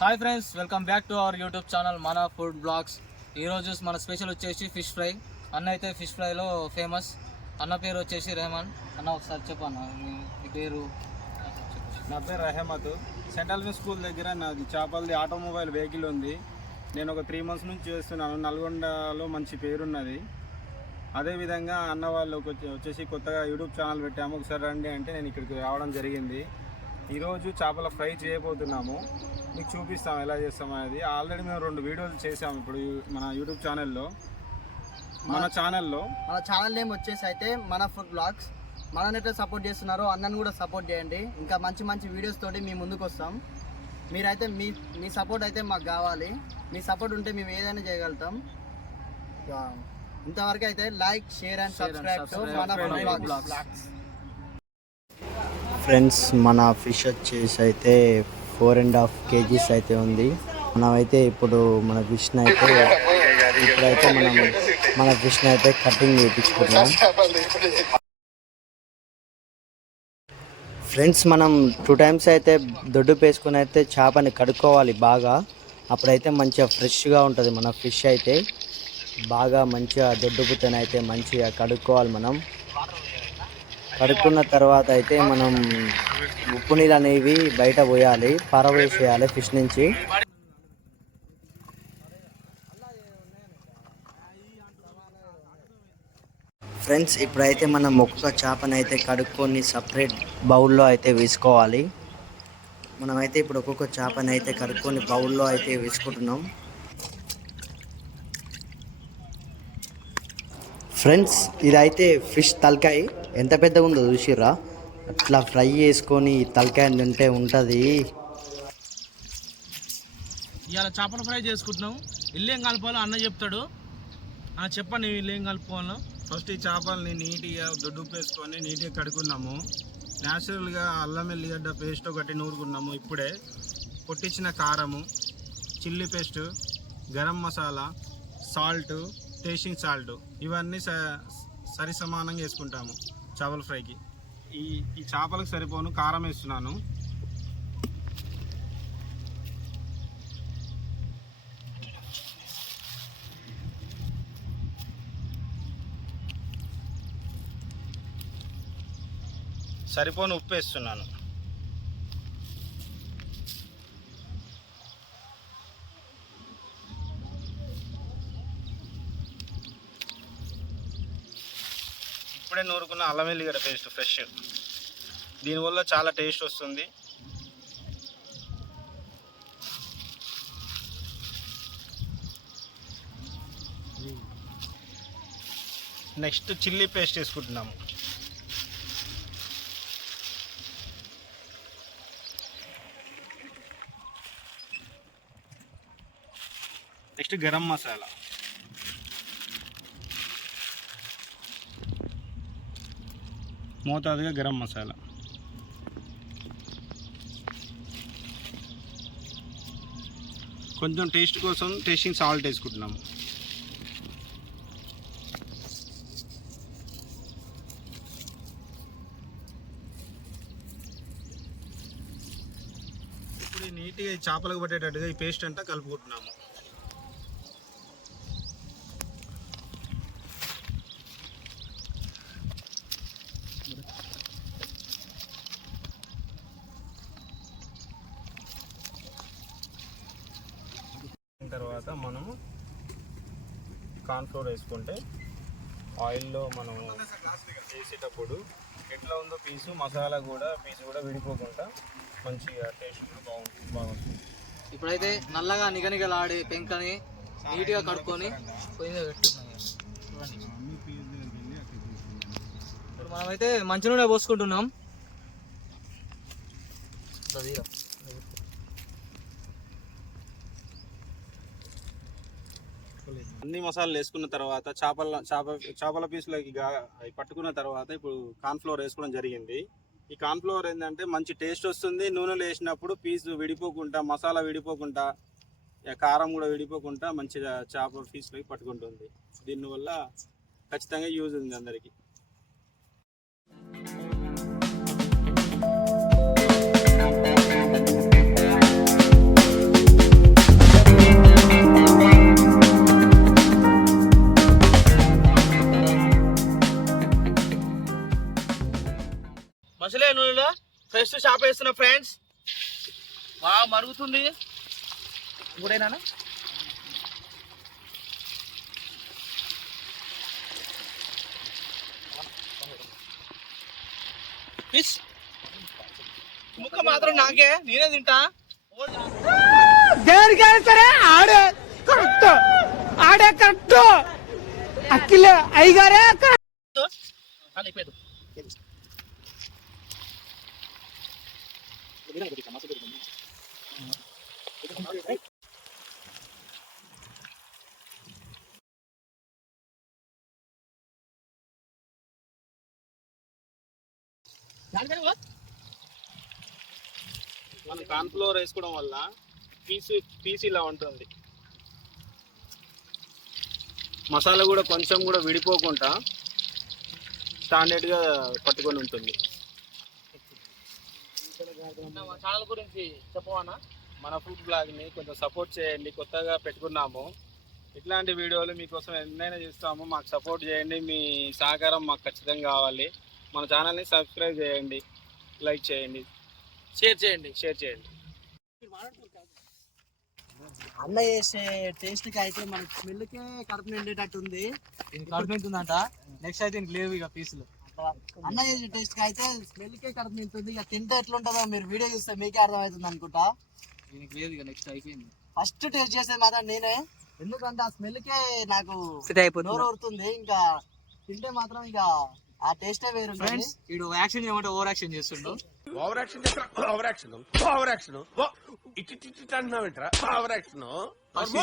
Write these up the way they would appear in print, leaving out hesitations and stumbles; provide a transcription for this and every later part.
Hi friends, welcome back to our YouTube channel మన food blogs. ఈరోజు మన special వచ్చేసి ఫిష్ ఫ్రై. అన్న అయితే ఫిష్ ఫ్రైలో ఫేమస్. అన్న పేరు వచ్చేసి రెహమాన్. అన్న ఒకసారి చెప్పన్న మీ పేరు. నా పేరు రహమత్. సెంట్రల్ స్కూల్ దగ్గర నాది చేపలది ఆటోమొబైల్ వెహికల్ ఉంది. నేను ఒక 3 months నుంచి చేస్తున్నాను. నల్గొండలో మంచి పేరున్నది. అదేవిధంగా అన్న వాళ్ళు వచ్చేసి కొత్తగా యూట్యూబ్ ఛానల్ పెట్టాము, ఒకసారి రండి అంటే నేను ఇక్కడికి రావడం జరిగింది. ఈరోజు చేపల ఫ్రై చేయబోతున్నాము. మీకు చూపిస్తాం ఎలా చేస్తాం అనేది. ఆల్రెడీ మేము 2 వీడియోలు చేసాము ఇప్పుడు మన యూట్యూబ్ ఛానల్లో. మన ఛానల్ నేమ్ వచ్చేసి అయితే మన ఫుడ్ బ్లాగ్స్. మననైతే సపోర్ట్ చేస్తున్నారు, అన్నను కూడా సపోర్ట్ చేయండి. ఇంకా మంచి మంచి వీడియోస్ తోటి మీ ముందుకు వస్తాం. మీరైతే మీ సపోర్ట్ అయితే మాకు కావాలి. మీ సపోర్ట్ ఉంటే మేము ఏదైనా చేయగలుగుతాం. ఇంతవరకు అయితే like, share and subscribe to మన ఫుడ్ బ్లాగ్స్. ఫ్రెండ్స్, మన ఫిష్ వచ్చేసి అయితే 4.5 kgs అయితే ఉంది. మనమైతే ఇప్పుడు మన ఫిష్ని అయితే కటింగ్ చేయించుకుంటాం. ఫ్రెండ్స్, మనం 2 times అయితే దొడ్డు పేసుకుని అయితే చేపని కడుక్కోవాలి బాగా. అప్పుడైతే మంచిగా ఫ్రెష్గా ఉంటుంది మన ఫిష్. అయితే బాగా మంచిగా దొడ్డు పుట్టనైతే మంచిగా కడుక్కోవాలి. మనం కడుక్కున్న తర్వాత అయితే మనం ఉప్పు నీళ్ళు అనేవి బయట పోయాలి, పారవేసేయాలి ఫిష్ నుంచి. ఫ్రెండ్స్, ఇప్పుడైతే మనం ఒక్కొక్క చేపను అయితే కడుక్కొని సపరేట్ బౌల్లో అయితే వేసుకోవాలి. మనమైతే ఇప్పుడు ఒక్కొక్క చేపను అయితే కడుక్కొని బౌల్లో అయితే వేసుకుంటున్నాం. ఫ్రెండ్స్, ఇదైతే ఫిష్ తలకాయ ఎంత పెద్దగా ఉందో చూసిర్రా. అట్లా ఫ్రై చేసుకొని తలకాయ తింటే ఉంటుంది. ఇవాళ చేపల ఫ్రై చేసుకుంటున్నాం. ఇల్లేం కలుపుకోవాలో అన్న చెప్తాడు. చెప్పండి ఇల్లేం కలుపుకోవాలో. ఫస్ట్ ఈ చేపల్ని నీట్గా దొడ్డు వేసుకొని నీట్గా కడుక్కున్నాము. న్యాచురల్గా అల్లం ఎల్లిగడ్డ పేస్ట్ ఒకటి నూరుకున్నాము. ఇప్పుడే పొట్టించిన కారము, chilli paste, garam masala, salt, tasting salt ఇవన్నీ సరి సమానంగా వేసుకుంటాము చేపల ఫ్రైకి. ఈ చేపలకు సరిపోను కారం వేస్తున్నాను. సరిపోను ఉప్పు వేస్తున్నాను. ఇప్పుడే నూరుకున్న అల్లం వెల్లిగడ్డ పేస్ట్ ఫ్రెష్. దీనివల్ల చాలా టేస్ట్ వస్తుంది. నెక్స్ట్ చిల్లీ పేస్ట్ వేసుకుంటున్నాము. నెక్స్ట్ గరం మసాలా, మోతాదుగా గరం మసాలా, కొంచెం టేస్ట్ కోసం టేస్టింగ్ సాల్ట్ వేసుకుంటున్నాము. ఇప్పుడు నీట్గా ఈ చేపలకు పట్టేటట్టుగా ఈ పేస్ట్ అంతా కలుపుకుంటున్నాము. తర్వాత మనము కార్న్ఫ్లోర్ వేసుకుంటే ఆయిల్లో మనం చేసేటప్పుడు ఎట్లా ఉందో మసాలా కూడా విడిపోకుండా మంచిగా టేస్ట్ బాగుంటుంది. ఇప్పుడైతే నల్లగా నిగనిగలాడే పెంకని నీట్గా కడుక్కొని పొయ్యి మీద పెట్టుకున్నాం. ఇప్పుడు మనమైతే మంచి నూనె పోసుకుంటున్నాం. అన్ని మసాలాలు వేసుకున్న తర్వాత చేపల పీసులకి పట్టుకున్న తర్వాత ఇప్పుడు కార్న్ఫ్లోర్ వేసుకోవడం జరిగింది. ఈ కార్న్ఫ్లోర్ ఏంటంటే మంచి టేస్ట్ వస్తుంది. నూనెలో వేసినప్పుడు పీసు విడిపోకుండా, మసాలా విడిపోకుండా, కారం కూడా విడిపోకుండా మంచిగా చేపల పీసులకి పట్టుకుంటుంది. దీనివల్ల ఖచ్చితంగా యూజ్ ఉంది అందరికీ. వేస్తున్నా ఫ్రెండ్స్. బాగా మరుగుతుంది. ఇంకోటేనా ఫిష్ ముక్క మాత్రం నాకే, నేనే తింటా. దేనికైనా సరే ఆడే కరెక్ట్, ఆడే కరెక్ట్, అఖిలే అయ్యగారే అయిపోయింది. మనం కార్న్ఫ్లోర్ వేసుకోవడం వల్ల పీస్ ఇలా ఉంటుంది. మసాలా కూడా కొంచెం కూడా విడిపోకుండా స్టాండర్డ్గా పట్టుకొని ఉంటుంది. మా ఛానల్ గురించి చెప్పవన్నా? మన ఫుడ్ బ్లాగ్ని కొంచెం సపోర్ట్ చేయండి. కొత్తగా పెట్టుకున్నాము, ఇట్లాంటి వీడియోలు మీకోసం ఎన్నైనా చేస్తాము. మాకు సపోర్ట్ చేయండి. మీ సహకారం మాకు ఖచ్చితంగా కావాలి. మన ఛానల్ని సబ్స్క్రైబ్ చేయండి, లైక్ చేయండి, షేర్ చేయండి. అన్న చేసే టేస్ట్కి అయితే మన స్మెల్కే కడుపు నిండేటట్టు ఉంది. కడుపు నింటుందంట. నెక్స్ట్ అయితే ఇంక లేవు ఇక పీసులు. అన్న చేసే టేస్ట్కి అయితే స్మెల్కే కడుపు నింటుంది. ఇక తింటే ఎట్లుంటుందో మీరు వీడియో చూస్తే మీకే అర్థమవుతుంది అనుకుంటా. దీనికి లేదు ఇక, నెక్స్ట్ అయిపోయింది. ఫస్ట్ టేస్ట్ చేసేది మాత్రం నేనే, ఎందుకంటే ఆ స్మెల్కే నాకు నోరు ఊరుతుంది. ఇంకా తింటే మాత్రం ఇక ఆ టేస్టే వేరు. ఫ్రెండ్స్ వీడు యాక్షన్ చేయమంటే ఓవర్ యాక్షన్ చేస్తుండు.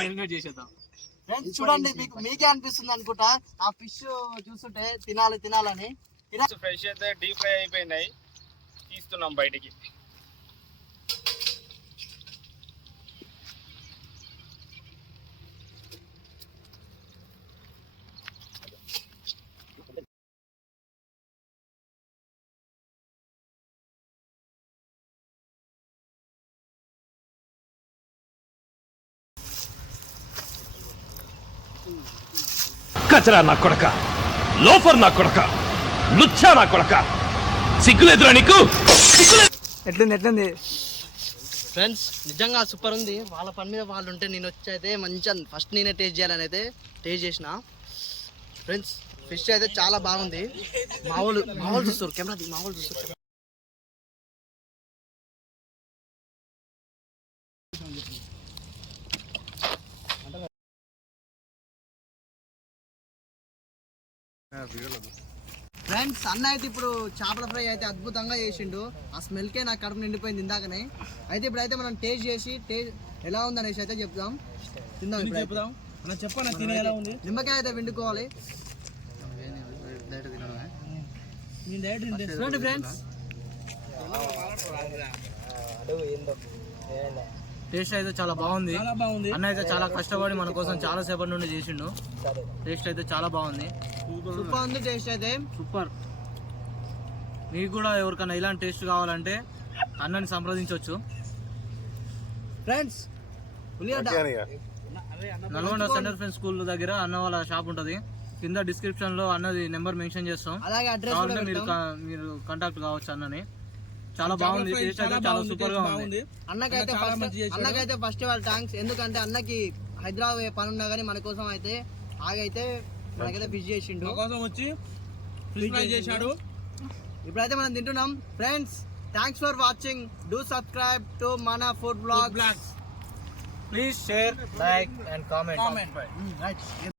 ఎలిమినేట్ చేసేద్దాం. ఫ్రెండ్స్ చూడండి, మీకే అనిపిస్తుంది అనుకుంటా ఆ ఫిష్ చూస్తుంటే తినాలని. ఫ్రెష్ అయితే డీప్ ఫ్రై అయిపోయినాయి, తీస్తున్నాం బయటికి. కచరా నా కొడక, లోఫర్ నా కొడక, లుచ్చా నా కొడక, సిగ్గులేదురా నీకు? ఎట్లుంది ఫ్రెండ్స్? నిజంగా సూపర్ ఉంది. వాళ్ళ పని మీద వాళ్ళు ఉంటే నేను వచ్చి అయితే మంచిగా ఫస్ట్ నేనే టేస్ట్ చేయాలని అయితే టేస్ట్ చేసిన. ఫ్రెండ్స్ ఫిష్ అయితే చాలా బాగుంది. మామూలు చూస్తారు కెమెరా, మామూలు చూస్తారు. ఫ్రెండ్స్ అన్న అయితే ఇప్పుడు చేపల ఫ్రై అయితే అద్భుతంగా చేసిండు. ఆ స్మెల్కే నాకు కడుపు నిండిపోయింది ఇందాకనే. అయితే ఇప్పుడైతే మనం టేస్ట్ చేసి ఎలా ఉంది అనేసి అయితే చెప్దాం. చెప్దాం. చెప్పనా తినే ఎలా ఉంది? నిమ్మకాయ అయితే వండుకోవాలి. చూడండి ఫ్రెండ్స్, టేస్ట్ అయితే చాలా బాగుంది. అన్న అయితే చాలా కష్టపడి మన కోసం చాలా సేపటి నుండి చేసిండు. టేస్ట్ అయితే చాలా బాగుంది. సూపర్ ఉంది టేస్ట్ అయితే, సూపర్. మీకు కూడా ఎవరికైనా ఇలాంటి టేస్ట్ కావాలంటే అన్నని సంప్రదించవచ్చు. Friends Nalgonda centre friends school దగ్గర అన్న వాళ్ళ షాప్ ఉంటుంది. కింద డిస్క్రిప్షన్ లో అన్నది నెంబర్ మెన్షన్ చేస్తాం. అలాగే అడ్రస్ మీరు కాంటాక్ట్ కావచ్చు అన్నని. చాలా బాగుంది, టేస్ట్ అయితే చాలా సూపర్ గా ఉంది. అన్నకైతే ఫస్ట్ ఆఫ్ ఆల్ థ్యాంక్స్. ఎందుకంటే అన్నకి హైదరాబాద్ పని ఉన్నా కానీ మన కోసం అయితే ఆగైతే మనకైతే ఫిష్ చేసిండు, కోసం వచ్చి ఫిష్ ఫ్రై చేశాడు. ఇప్పుడైతే మనం తింటున్నాం. Friends thanks for watching. Do subscribe to మన food blogs. Please share, like and comment.